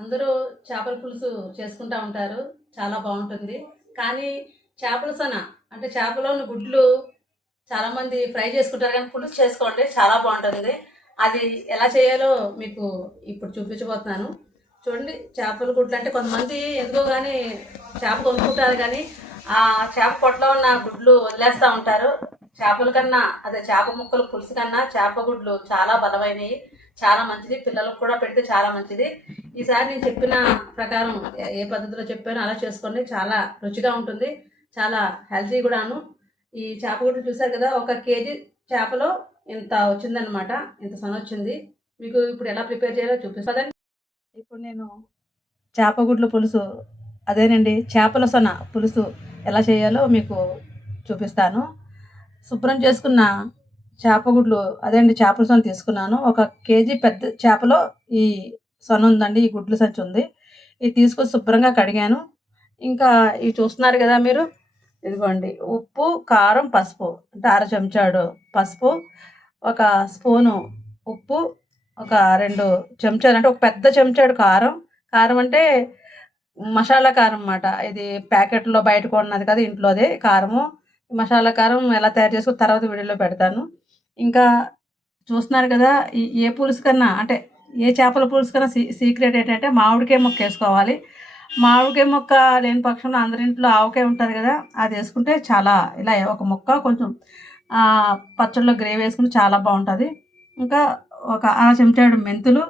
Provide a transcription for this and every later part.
అందరూ చేపల పులుసు చేసుకుంటా ఉంటారు. చాలా బావుంటుంది. కానీ చేపల సొన అంటే చేపలోని గుడ్లు చాలామంది ఫ్రై చేసుకుంటారు కానీ పులుసు చేసుకోండి చాలా బావుంటుంది. అది ఎలా చేయాలో మీకు ఇప్పుడు చూపించబోతున్నాను. చూడండి చేపల గుడ్లు అంటే కొంతమంది ఎందుకో గానీ చేప కొనుక్కుంటారు కానీ ఆ చేప పొట్టలో ఉన్న గుడ్లు వదిలేస్తూ ఉంటారు. చేపల కన్నా అదే చేప ముక్కలు పులుసు కన్నా చేప గుడ్లు చాలా బలమైనవి. చాలా మంచిది. పిల్లలకు కూడా పెడితే చాలా మంచిది. ఈసారి నేను చెప్పిన ప్రకారం ఏ పద్ధతిలో చెప్పానో అలా చేసుకోండి. చాలా రుచిగా ఉంటుంది. చాలా హెల్తీ కూడాను. ఈ చేప గుడ్లు చూసారు కదా, 1 కేజీ చేపలో ఇంత వచ్చిందనమాట. ఇంత సొన వచ్చింది. మీకు ఇప్పుడు ఎలా ప్రిపేర్ చేయాలో చూపిస్తాను. ఇప్పుడు నేను చేప గుడ్లు పులుసు అదేనండి చేపల సొన పులుసు ఎలా చేయాలో మీకు చూపిస్తాను. శుభ్రం చేసుకున్న చేపగుడ్లు అదేండి చేపల సొన తీసుకున్నాను. 1 కేజీ పెద్ద చేపలో ఈ సొన ఉందండి. ఈ గుడ్ల సంచి ఉంది. ఇది తీసుకొని శుభ్రంగా కడిగాను. ఇంకా ఇవి చూస్తున్నారు కదా మీరు, ఇదిగోండి ఉప్పు, కారం, పసుపు అంటే 1/2 చెంచాడు పసుపు, 1 స్పూను ఉప్పు, ఒక 2 చెంచాలు అంటే ఒక పెద్ద చెంచాడు కారం. కారం అంటే మసాలా కారం అన్నమాట. ఇది ప్యాకెట్‌లో బయట కొన్నది కాదు, ఇంట్లోదే కారము. మసాలా కారం ఎలా తయారు చేసుకో తర్వాత వీడియోలో పెడతాను. ఇంకా చూస్తున్నారు కదా, ఏ పులుసు కన్నా అంటే ఏ చేపల పులుసు కన్నా సీక్రెట్ ఏంటంటే మామిడికాయ ముక్క వేసుకోవాలి. మామిడికాయ ముక్క లేని పక్షంలో అందరింట్లో ఆవకాయ ఉంటుంది కదా, అది వేసుకుంటే చాలా ఇలా ఒక ముక్క కొంచెం పచ్చడిలో గ్రేవీ వేసుకుంటే చాలా బాగుంటుంది. ఇంకా ఒక 1/2 చెంచాడు మెంతులు,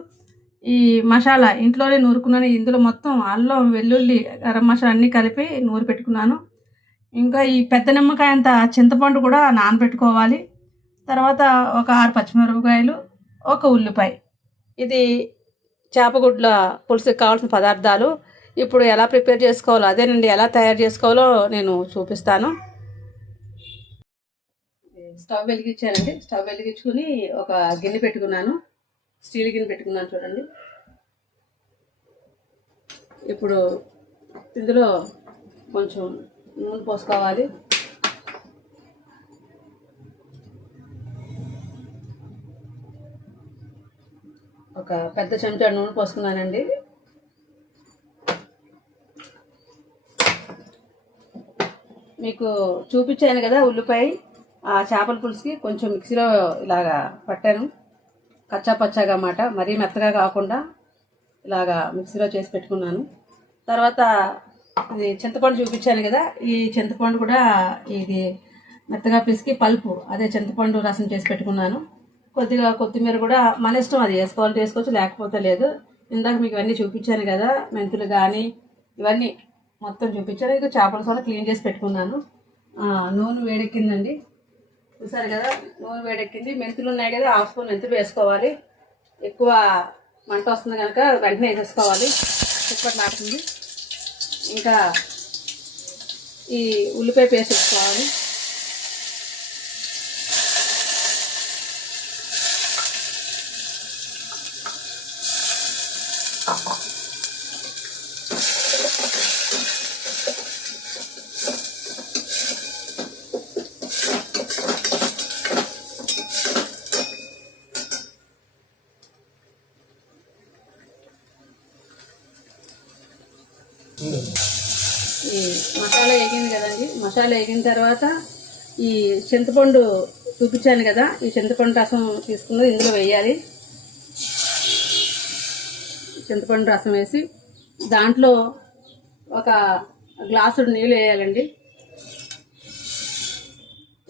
ఈ మసాలా ఇంట్లోనే నూరుకున్నాను. ఇందులో మొత్తం అల్లం, వెల్లుల్లి, గరం మసాలా అన్నీ కలిపి నూరి పెట్టుకున్నాను. ఇంకా ఈ పెద్ద నిమ్మకాయ అంత చింతపండు కూడా నానబెట్టుకోవాలి. తర్వాత ఒక 6 పచ్చిమిరపకాయలు, 1 ఉల్లిపాయ. ఇది చేపగుడ్ల పులుసుకి కావాల్సిన పదార్థాలు. ఇప్పుడు ఎలా ప్రిపేర్ చేసుకోవాలో అదేనండి, ఎలా తయారు చేసుకోవాలో నేను చూపిస్తాను. స్టవ్ వెలిగించానండి. స్టవ్ వెలిగించుకుని ఒక గిన్నె పెట్టుకున్నాను. స్టీల్ గిన్నె పెట్టుకున్నాను చూడండి. ఇప్పుడు ఇందులో కొంచెం నూనె పోసుకోవాలి. ఒక పెద్ద చెంచా నూనె పోసుకున్నానండి. మీకు చూపించాను కదా ఉల్లిపాయ, ఆ చేపల పులుసుకి కొంచెం మిక్సీలో ఇలాగా పట్టాను, కచ్చా పచ్చాగా అన్నమాట. మరీ మెత్తగా కాకుండా ఇలాగా మిక్సీలో చేసి పెట్టుకున్నాను. తర్వాత ఇది చింతపండు చూపించాను కదా, ఈ చింతపండు కూడా ఇది మెత్తగా పిసికి పల్పు అదే చింతపండు రసం చేసి పెట్టుకున్నాను. కొద్దిగా కొత్తిమీర కూడా మన ఇష్టం, అది వేసుకోవాలి వేసుకోవచ్చు, లేకపోతే లేదు. ఇందాక మీకు ఇవన్నీ చూపించాను కదా, మెంతులు కానీ ఇవన్నీ మొత్తం చూపించాను. ఇది చేపల సొన క్లీన్ చేసి పెట్టుకున్నాను. నూనె వేడెక్కిందండి, చూసారు కదా, నూనె వేడెక్కింది. మెంతులు ఉన్నాయి కదా, 1/2 స్పూన్ మెంతులు వేసుకోవాలి. ఎక్కువ మంట వస్తుంది కనుక వెంటనే వేసేసుకోవాలి, కుక్కర్ నాటుతుంది. ఇంకా ఈ ఉల్లిపాయ పేస్ట్ వేసుకోవాలి. ఈ మసాలా వేగింది కదండి. మసాలా వేగిన తర్వాత ఈ చింతపండు చూపించాను కదా, ఈ చింతపండు రసం తీసుకున్నది ఇందులో వేయాలి. చింతపండు రసం వేసి దాంట్లో ఒక గ్లాసుడు నీళ్ళు వేయాలండి.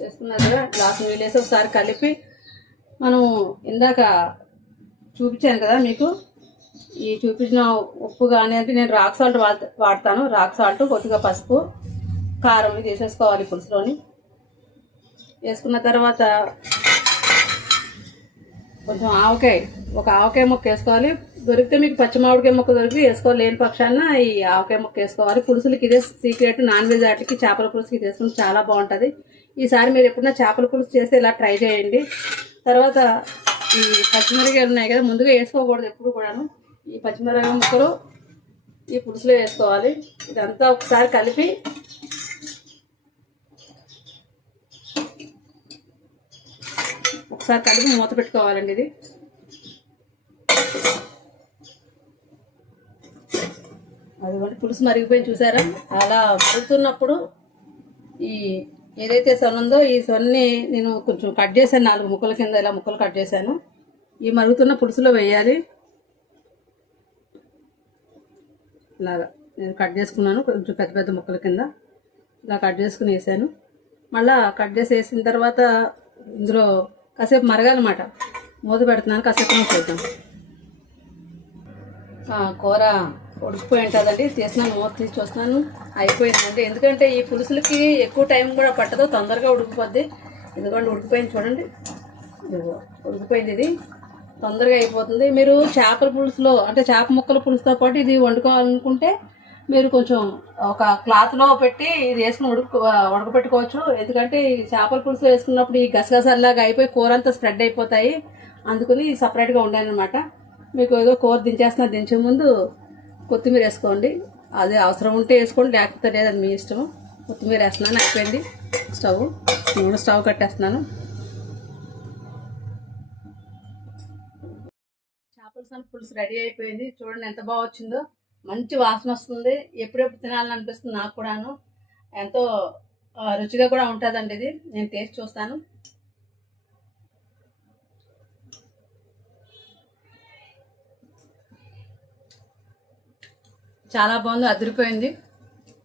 వేసుకున్నారు కదా, గ్లాసు నీళ్ళు వేసి ఒకసారి కలిపి మనం ఇందాక చూపించాను కదా మీకు, ఈ చూపించిన ఉప్పు కానీ అంటే నేను రాక్ సాల్ట్ వాడతాను. రాక్ సాల్ట్, కొద్దిగా పసుపు, కారం ఇది వేసేసుకోవాలి పులుసులోని. వేసుకున్న తర్వాత కొంచెం ఆవకాయ, ఒక ఆవకాయ ముక్క వేసుకోవాలి. దొరికితే మీకు పచ్చి మామిడికాయ ముక్క దొరికి వేసుకోవాలి, లేని పక్షాన ఈ ఆవకాయ ముక్క వేసుకోవాలి. పులుసులకి ఇదే సీక్రెట్. నాన్ వెజ్ వాటికి చేపల పులుసుకి ఇది వేసుకుంటే చాలా బాగుంటుంది. ఈసారి మీరు ఎప్పుడైనా చేపల పులుసు చేస్తే ఇలా ట్రై చేయండి. తర్వాత ఈ పచ్చిమిరపకాయలు ఉన్నాయి కదా, ముందుగా వేసుకోకూడదు ఎప్పుడు కూడాను. ఈ పచ్చిమిరపకాయ ముక్కలు ఈ పులుసులో వేసుకోవాలి. ఇదంతా ఒకసారి కలిపి మూత పెట్టుకోవాలండి. ఇది అదిగోండి పులుసు మరిగిపోయి చూసారా? అలా మరుగుతున్నప్పుడు ఈ ఏదైతే సొన్నుందో ఈ సొన్ని నేను కొంచెం కట్ చేశాను, 4 ముక్కల కింద ఇలా ముక్కలు కట్ చేశాను. ఈ మరుగుతున్న పులుసులో వేయాలి. ఇలాగా నేను కట్ చేసుకున్నాను, కొంచెం పెద్ద పెద్ద ముక్కల కింద ఇలా కట్ చేసుకుని వేసాను. మళ్ళీ కట్ చేసి వేసిన తర్వాత ఇందులో కాసేపు మరగాలన్నమాట. మూత పెడుతున్నాను, కాసేపు చూద్దాం. కూర ఉడికిపోయి ఉంటుందండి. తీసిన మూత తీసి చూస్తున్నాను, అయిపోయిందండి. ఎందుకంటే ఈ పులుసులకి ఎక్కువ టైం కూడా పట్టదు, తొందరగా ఉడికిపోద్ది. ఎందుకంటే ఉడికిపోయింది చూడండి, ఉడికిపోయింది. ఇది తొందరగా అయిపోతుంది. మీరు చేపల పులుసులో అంటే చేప ముక్కల పులుసుతో పాటు ఇది వండుకోవాలనుకుంటే మీరు కొంచెం ఒక క్లాత్లో పెట్టి ఇది వేసుకుని ఉడకపెట్టుకోవచ్చు. ఎందుకంటే ఈ చేపల పులుసు వేసుకున్నప్పుడు ఈ గసగసాలాగా అయిపోయి కూర అంతా స్ప్రెడ్ అయిపోతాయి. అందుకని సపరేట్గా ఉండాలన్నమాట. మీకు ఏదో కూర దించే ముందు కొత్తిమీర వేసుకోండి. అది అవసరం ఉంటే వేసుకోండి, లేకపోతే లేదని మీ ఇష్టం. కొత్తిమీర వేస్తున్నాను, అయిపోయింది. స్టవ్ కట్టేస్తున్నాను. చేపల పులుసు రెడీ అయిపోయింది. చూడండి ఎంత బాగా వచ్చిందో, మంచి వాసన వస్తుంది. ఎప్పుడెప్పుడు తినాలని అనిపిస్తుంది నాకు కూడాను. ఎంతో రుచిగా కూడా ఉంటుందండి ఇది. నేను టేస్ట్ చూస్తాను. చాలా బాగుంది, అదిరిపోయింది.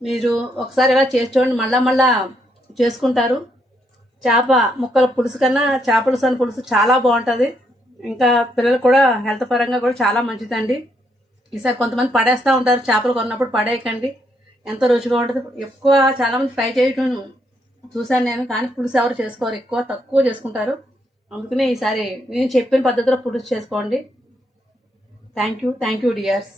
మీరు ఒకసారి ఇలా చేసి చూడండి, మళ్ళా చేసుకుంటారు. చేప ముక్కల పులుసు కన్నా చేపల సొన పులుసు చాలా బాగుంటుంది. ఇంకా పిల్లలు కూడా హెల్త్ పరంగా కూడా చాలా మంచిదండి. ఈసారి కొంతమంది పడేస్తూ ఉంటారు, చేపలు కొన్నప్పుడు పడేయకండి, ఎంతో రుచిగా ఉంటుంది. ఎక్కువ చాలామంది ఫ్రై చేయడం చూశాను నేను, కానీ పులుసు ఎవరు చేసుకోరు, తక్కువ చేసుకుంటారు. అందుకనే ఈసారి నేను చెప్పిన పద్ధతిలో పులుసు చేసుకోండి. Thank you dears.